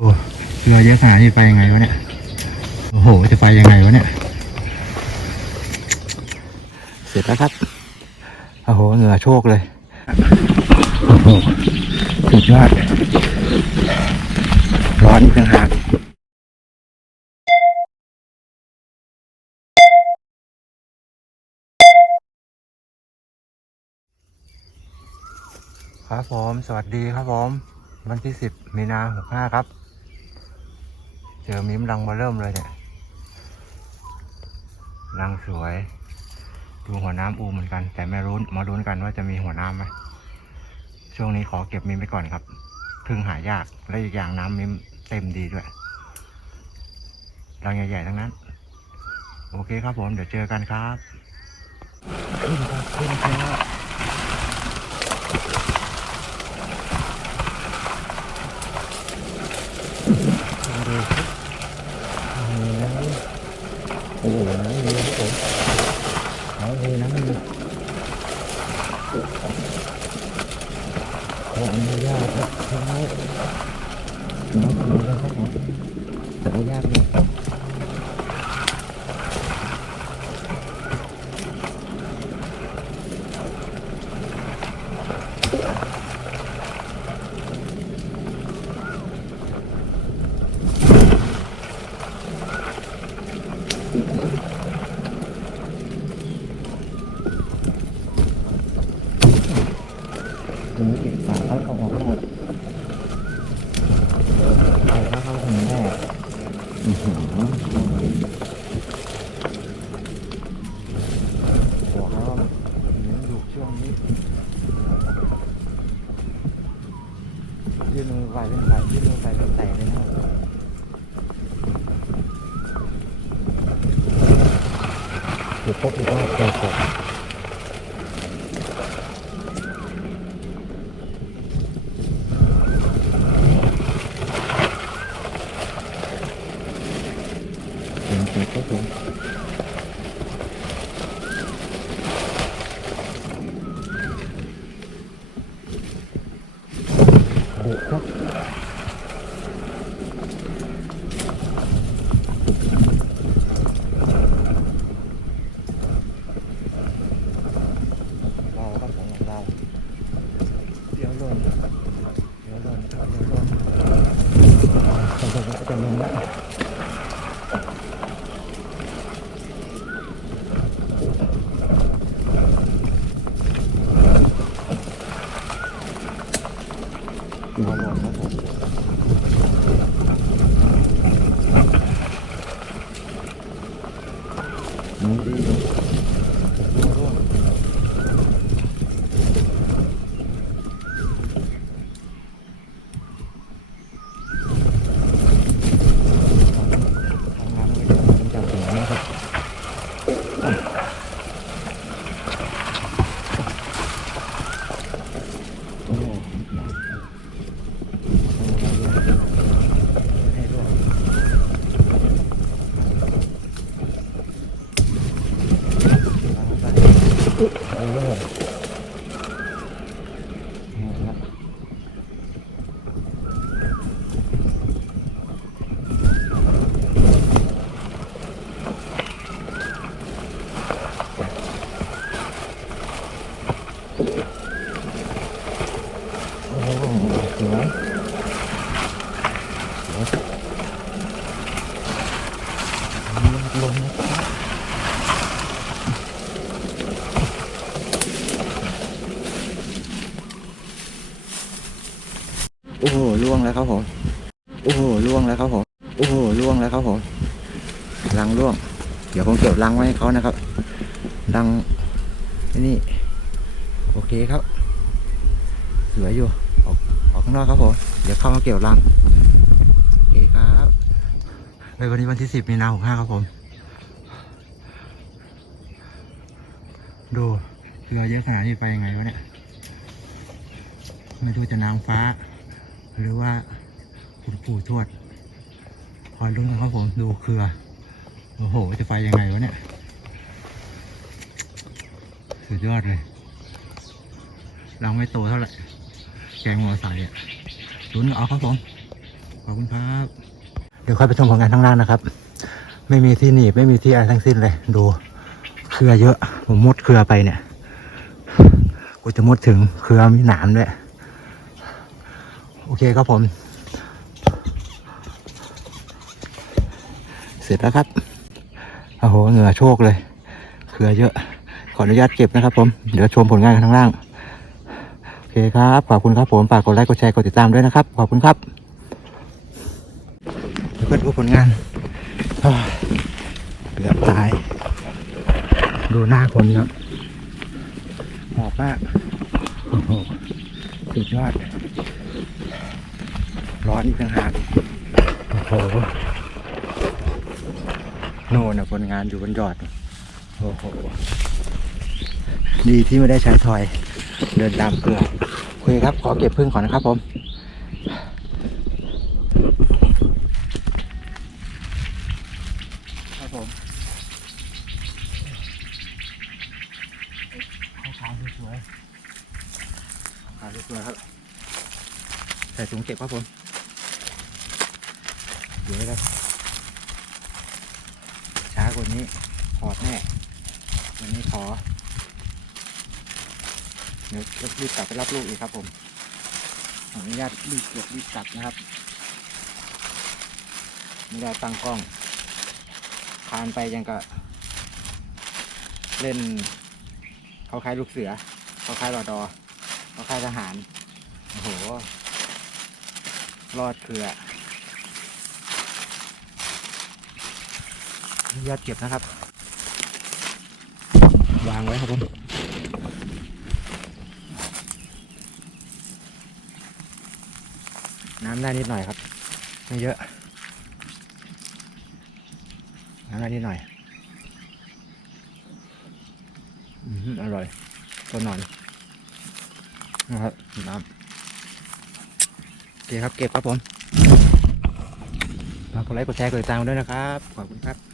โอ้เรือเยอะขนาดนี้ไปยังไงวะเนี่ย โอ้โห จะไปยังไงวะเนี่ย เสร็จแล้วครับ โอ้โห เหงื่อโชกเลย โอ้โห สุดยอด ร้อนอีกต่างหากครับผม สวัสดีครับผม วันที่สิบมีนาหกห้าครับ เจอมิมรังมาเริ่มเลยเนี่ย รังสวย ดูหัวน้ำอูเหมือนกัน แต่ไม่รู้มาลุ้นกันว่าจะมีหัวน้ำไหมช่วงนี้ขอเก็บมิมไปก่อนครับพึ่งหายาก และอีกอย่างน้ำมิมเต็มดีด้วย รังใหญ่ๆทั้งนั้น โอเคครับผม เดี๋ยวเจอกันครับขึ้นครับขึ้นครับดูครับมีน้ำโอ้โหน้ำดีครับผมน้ำดีน้ำดี ขออนุญาตนะครับน้ำดีนะครับผมขออนุญาตหน่อยตรงนี้ปิดฝาแล้ว เอาออกหมดเอาเข้าเขาถึงแม่อื้อหือบอกแล้วว่าเลี้ยงดูช่วงนี้ยืนมือไปเป็นไก่ยื่นมือไปเป็นแตกเลยนะครับเดี๋ยวพบอีกรอบเจอผมเห็นกบ เราครับผมเราเดี๋ยวลงเดี๋ยวลงครับเดี๋ยวลงผมผมก็จะลงแล้ว นอนล งครับผมนี่ดีเลยร่วงร่วงทำงานไม่ได้มันจับหัวนะครับโอ้โหไม่ให้ร่วง เอาเลยหมดละโอ้โหสวยสวยลงนะครับ โอ้โหล่วงแล้วครับผม โอ้โหล่วงแล้วครับผม โอ้โหล่วงแล้วครับผมรังล่วง เดี๋ยวผมเก็บรังไว้ให้เขานะครับ รังนี่ โอเคครับ สวยอยู่ ออกออกข้างนอกครับผม เดี๋ยวเข้ามาเก็บรัง โอเคครับในวันนี้วันที่สิบมีนาหกห้าครับผม ดูเรือเยอะขนาดนี้ไปยังไงวะเนี่ย ไม่รู้จะนางฟ้า หรือว่าคุณปู่ทวด คอยลุ้นกันครับผมดูเครือ โอ้โห จะไปยังไงวะเนี่ย สุดยอดเลยรังไม่โตเท่าไหร่ แกงหัวใสอะลุ้นเอาครับผมอบคุณครับ เดี๋ยวค่อยไปชมผลงานข้างล่างนะครับ ไม่มีที่หนีบไม่มีที่อะไรทั้งสิ้นเลย ดู เครือเยอะ ผมมุดเครือไปเนี่ย กูจะมุดถึงเครือมีหนามด้วย โอเคครับผม เสร็จแล้วครับโอ้โหเหงื่อโชกเลยเครือเยอะ ขออนุญาตเก็บนะครับผม เดี๋ยวชมผลงานกันข้างล่าง โอเคครับ ขอบคุณครับผมฝากกดไลค์กดแชร์กดติดตามด้วยนะครับ ขอบคุณครับเดี๋ยวก็ดูผลงานเกือบตาย ดูหน้าคนครับหอบมากโอ้โหสุดยอด ร้อนอีกต่างหากโอ้โหโน่นนะผลงานอยู่บนยอด โอ้โห ดีที่ไม่ได้ใช้ทอย เดินตามเกลือโอเคครับ ขอเก็บพึ่งก่อนนะครับผมครับผมขาวๆสวยๆขาวๆสวยๆครับ ใส่ถุงเก็บครับผม เดี๋ยวครับช้ากว่านี้ถอดแน่วันนี้ขอ เดี๋ยวรีบกลับไปรับลูกอีกครับผมขออนุญาตรีบเก็บรีบกลับนะครับ ไม่ได้ตั้งกล้องคานไปยังก็ เล่น เขาคล้ายลูกเสือ เขาคล้ายรอดอ เขาคล้ายทหาร โอ้โห รอดเคืออนุ ญาตเก็บนะครับ วางไว้ครับผมน้ำได้นิดหน่อยครับไม่เยอะน้ำได้นิดหน่อยอืมอร่อยตัวหนอนนะครับน้ำโอเคครับเก็บครับผมฝากกดไลค์กดแชร์กดติดตามด้วยนะครับ ขอบคุณครับ